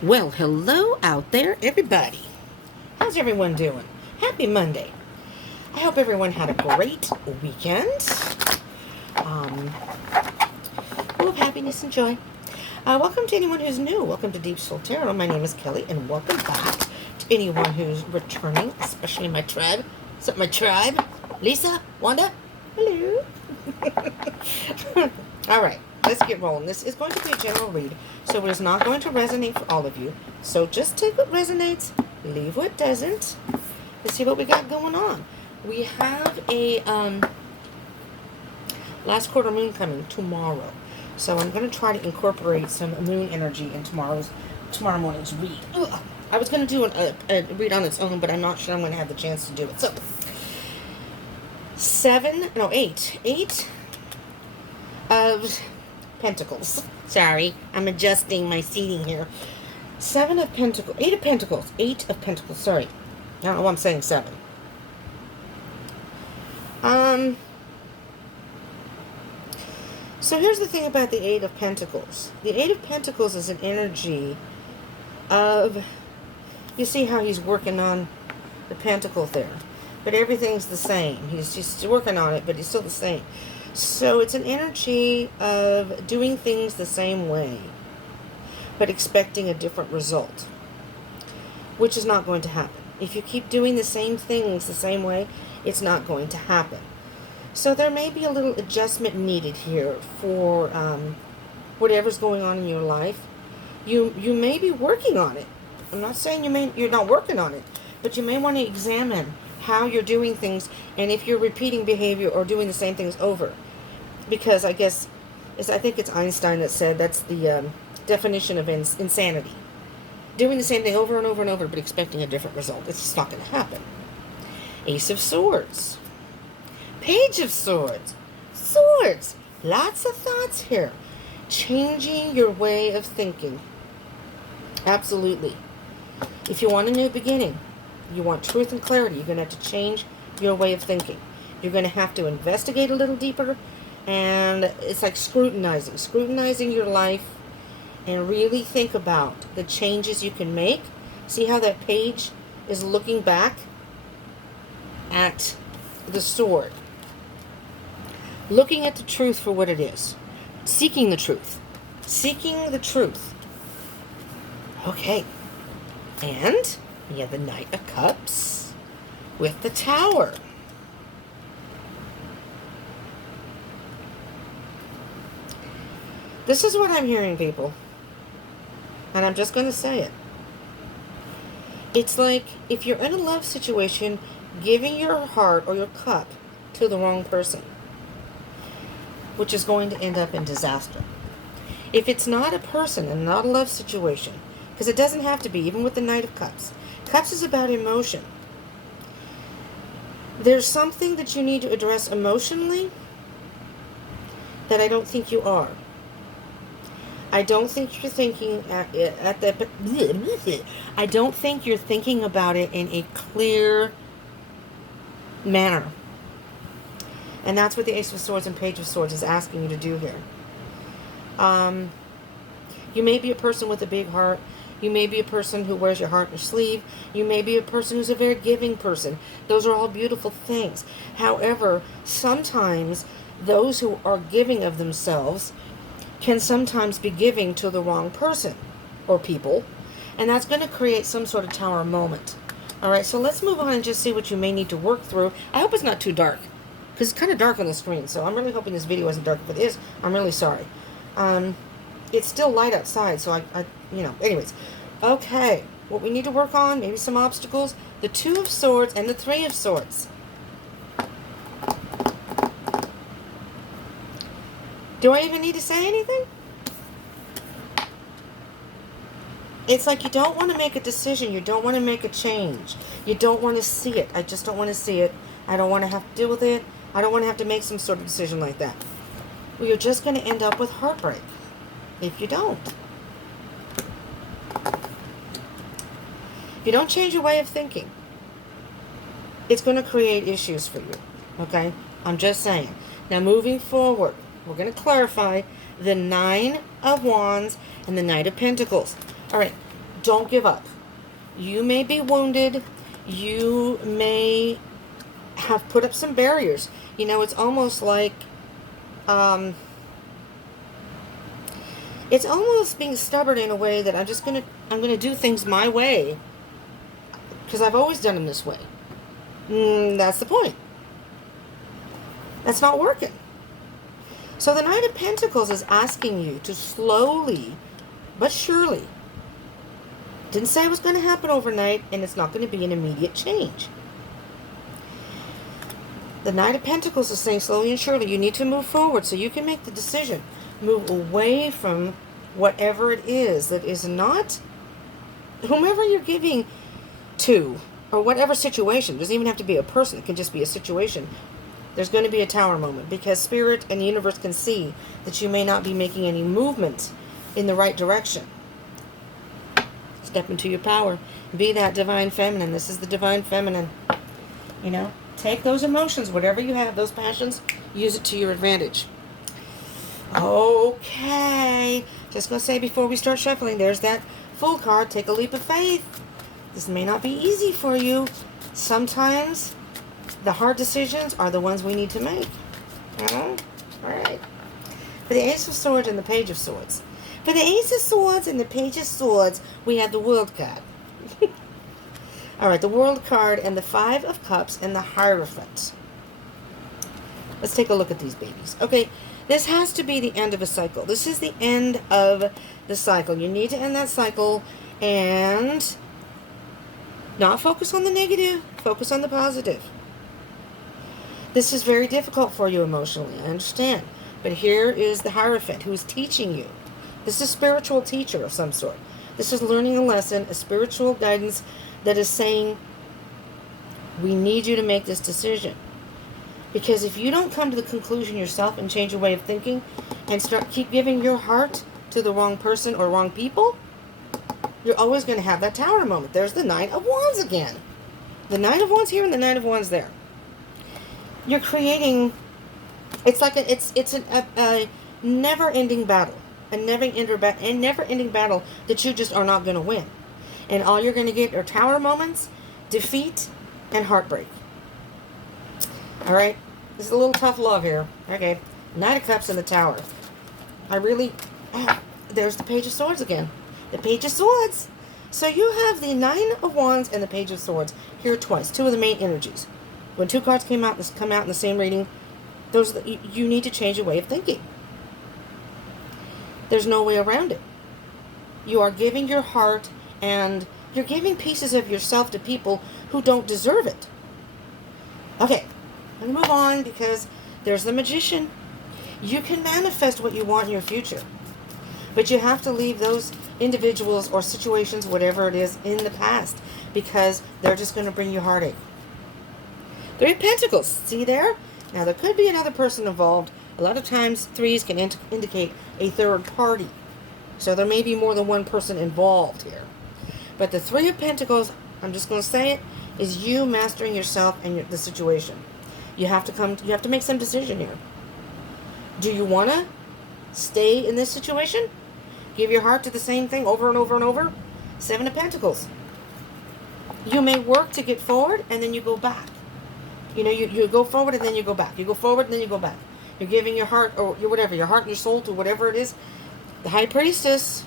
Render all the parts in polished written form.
Well, hello out there, everybody. How's everyone doing? Happy Monday. I hope everyone had a great weekend. Full of happiness and joy. Welcome to anyone who's new. Welcome to DeepsoulTarot. My name is Kelly, and welcome back to anyone who's returning, especially my tribe. What's up, my tribe? Lisa? Wanda? Hello. All right. Let's get rolling. This is going to be a general read, so it is not going to resonate for all of you. So just take what resonates, leave what doesn't. Let's see what we got going on. We have a last quarter moon coming tomorrow. So I'm going to try to incorporate some moon energy in tomorrow morning's read. Ugh. I was going to do a read on its own, but I'm not sure I'm going to have the chance to do it. So, 8 of Pentacles. Sorry, I'm adjusting my seating here. 8 of Pentacles. 8 of Pentacles, sorry. I don't know why I'm saying 7. So here's the thing about the 8 of Pentacles. The 8 of Pentacles is an energy of, you see how he's working on the pentacle there. But everything's the same. He's just working on it, but he's still the same. So it's an energy of doing things the same way, but expecting a different result, which is not going to happen. If you keep doing the same things the same way, it's not going to happen. So there may be a little adjustment needed here for whatever's going on in your life. You may be working on it. I'm not saying you're not working on it, but you may want to examine how you're doing things and if you're repeating behavior or doing the same things over. Because I think it's Einstein that said that's the definition of insanity. Doing the same thing over and over and over but expecting a different result. It's just not going to happen. Ace of Swords. Page of Swords. Swords. Lots of thoughts here. Changing your way of thinking. Absolutely. If you want a new beginning, you want truth and clarity, you're going to have to change your way of thinking. You're going to have to investigate a little deeper, and it's like scrutinizing your life, and really think about the changes you can make. See how that page is looking back at the sword. Looking at the truth for what it is. Seeking the truth. Seeking the truth. Okay. And we have the Knight of Cups with the Tower. This is what I'm hearing, people. And I'm just going to say it. It's like if you're in a love situation, giving your heart or your cup to the wrong person, which is going to end up in disaster. If it's not a person and not a love situation, because it doesn't have to be, even with the Knight of Cups. Cups is about emotion. There's something that you need to address emotionally that I don't think you are. I don't think you're thinking I don't think you're thinking about it in a clear manner. And that's what the Ace of Swords and Page of Swords is asking you to do here. You may be a person with a big heart. You may be a person who wears your heart on your sleeve. You may be a person who's a very giving person. Those are all beautiful things. However, sometimes those who are giving of themselves can sometimes be giving to the wrong person or people. And that's going to create some sort of tower moment. All right, so let's move on and just see what you may need to work through. I hope it's not too dark, because it's kind of dark on the screen. So I'm really hoping this video isn't dark. If it is, I'm really sorry. It's still light outside, so anyways. Okay, what we need to work on, maybe some obstacles. The 2 of Swords and the 3 of Swords. Do I even need to say anything? It's like you don't want to make a decision. You don't want to make a change. You don't want to see it. I just don't want to see it. I don't want to have to deal with it. I don't want to have to make some sort of decision like that. Well, you're just going to end up with heartbreak if you don't. If you don't change your way of thinking, it's going to create issues for you. Okay? I'm just saying. Now, moving forward, we're going to clarify the 9 of Wands and the Knight of Pentacles. All right. Don't give up. You may be wounded. You may have put up some barriers. You know, it's almost like, it's almost being stubborn in a way that I'm gonna do things my way because I've always done them this way. That's the point. That's not working. So the Knight of Pentacles is asking you to slowly but surely. Didn't say it was going to happen overnight, and it's not going to be an immediate change. The Knight of Pentacles is saying slowly and surely you need to move forward so you can make the decision. Move away from whatever it is that is not whomever you're giving to, or whatever situation. It doesn't even have to be a person. It can just be a situation. There's going to be a tower moment because Spirit and the universe can see that you may not be making any movement in the right direction. Step into your power. Be that divine feminine. This is the divine feminine. You know, take those emotions, whatever you have, those passions, use it to your advantage. Okay. Just going to say before we start shuffling, there's that Fool card. Take a leap of faith. This may not be easy for you. Sometimes the hard decisions are the ones we need to make. All right. For the Ace of Swords and the Page of Swords. For the Ace of Swords and the Page of Swords, we have the World card. All right, the World card and the Five of Cups and the Hierophant. Let's take a look at these babies. Okay, this has to be the end of a cycle. This is the end of the cycle. You need to end that cycle and not focus on the negative. Focus on the positive. This is very difficult for you emotionally, I understand. But here is the Hierophant who is teaching you. This is a spiritual teacher of some sort. This is learning a lesson, a spiritual guidance that is saying, we need you to make this decision. Because if you don't come to the conclusion yourself and change your way of thinking and keep giving your heart to the wrong person or wrong people, you're always going to have that tower moment. There's the Knight of Wands again. The Knight of Wands here and the Knight of Wands there. You're creating, it's like a never-ending battle. A never-ending battle that you just are not going to win. And all you're going to get are tower moments, defeat, and heartbreak. All right? This is a little tough love here. Okay. Knight of Cups and the Tower. There's the Page of Swords again. The Page of Swords. So you have the Nine of Wands and the Page of Swords here twice. Two of the main energies. When two cards come out in the same reading, you need to change your way of thinking. There's no way around it. You are giving your heart and you're giving pieces of yourself to people who don't deserve it. Okay, I'm going to move on because there's the Magician. You can manifest what you want in your future. But you have to leave those individuals or situations, whatever it is, in the past because they're just going to bring you heartache. Three of Pentacles. See there? Now, there could be another person involved. A lot of times, threes can indicate a third party. So there may be more than one person involved here. But the Three of Pentacles, I'm just going to say it, is you mastering yourself and the situation. You have to make some decision here. Do you want to stay in this situation? Give your heart to the same thing over and over and over? Seven of Pentacles. You may work to get forward and then you go back. You know, you go forward and then you go back. You go forward and then you go back. You're giving your heart, or whatever, your heart and your soul to whatever it is. The High Priestess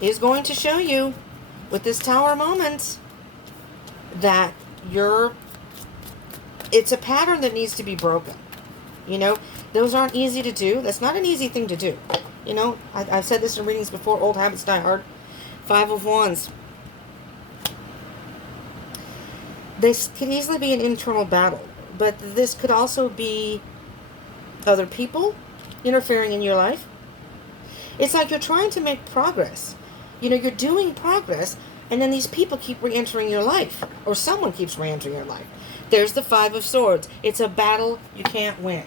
is going to show you with this Tower moment that it's a pattern that needs to be broken. You know, those aren't easy to do. That's not an easy thing to do. You know, I've said this in readings before, old habits die hard. Five of Wands. This could easily be an internal battle, but this could also be other people interfering in your life. It's like you're trying to make progress. You know, you're doing progress, and then these people keep re-entering your life, or someone keeps re-entering your life. There's the Five of Swords. It's a battle you can't win.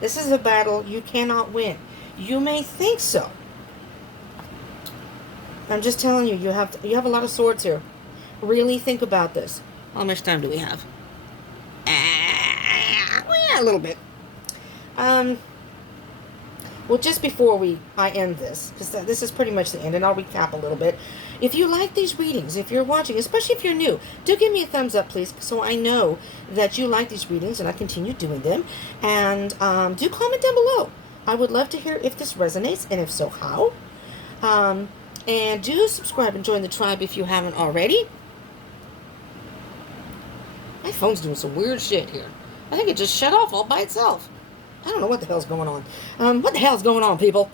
This is a battle you cannot win. You may think so. I'm just telling you, you have a lot of swords here. Really think about this. How much time do we have? Well, yeah, a little bit. Well, just before I end this, because this is pretty much the end, and I'll recap a little bit. If you like these readings, if you're watching, especially if you're new, do give me a thumbs up, please, so I know that you like these readings and I continue doing them. And do comment down below. I would love to hear if this resonates, and if so, how. And do subscribe and join the tribe if you haven't already. My phone's doing some weird shit here. I think it just shut off all by itself. I don't know what the hell's going on. What the hell's going on, people?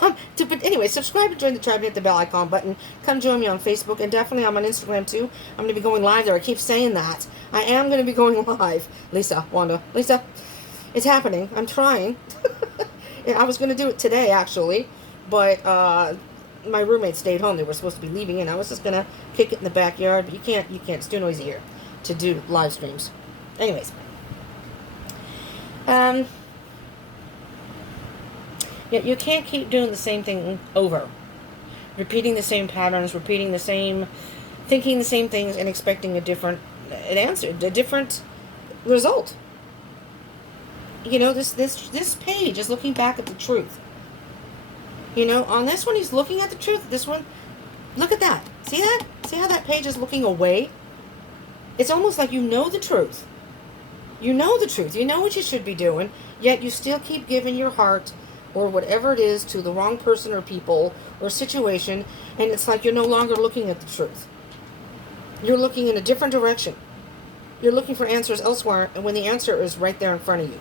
But anyway, subscribe and join the tribe and hit the bell icon button. Come join me on Facebook, and definitely I'm on Instagram too. I'm going to be going live there. I keep saying that. I am going to be going live. Lisa, Wanda, Lisa, it's happening. I'm trying. I was going to do it today, actually, but my roommate stayed home. They were supposed to be leaving, and I was just going to kick it in the backyard, but you can't. It's too noisy here to do live streams. Anyways. Yeah, you can't keep doing the same thing over. Repeating the same patterns, thinking the same things, and expecting an answer, a different result. You know, this page is looking back at the truth. You know, on this one, he's looking at the truth. This one, look at that. See that? See how that page is looking away? It's almost like you know the truth. You know the truth. You know what you should be doing, yet you still keep giving your heart or whatever it is to the wrong person or people or situation, and it's like you're no longer looking at the truth. You're looking in a different direction. You're looking for answers elsewhere, and when the answer is right there in front of you.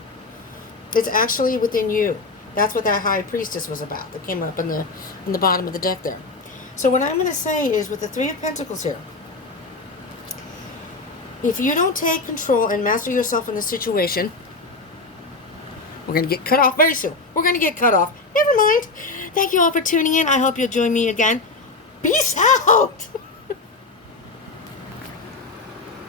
It's actually within you. That's what that high priestess was about that came up in the bottom of the deck there. So what I'm going to say is, with the Three of Pentacles here, if you don't take control and master yourself in the situation, we're going to get cut off very soon. We're going to get cut off. Never mind. Thank you all for tuning in. I hope you'll join me again. Peace out.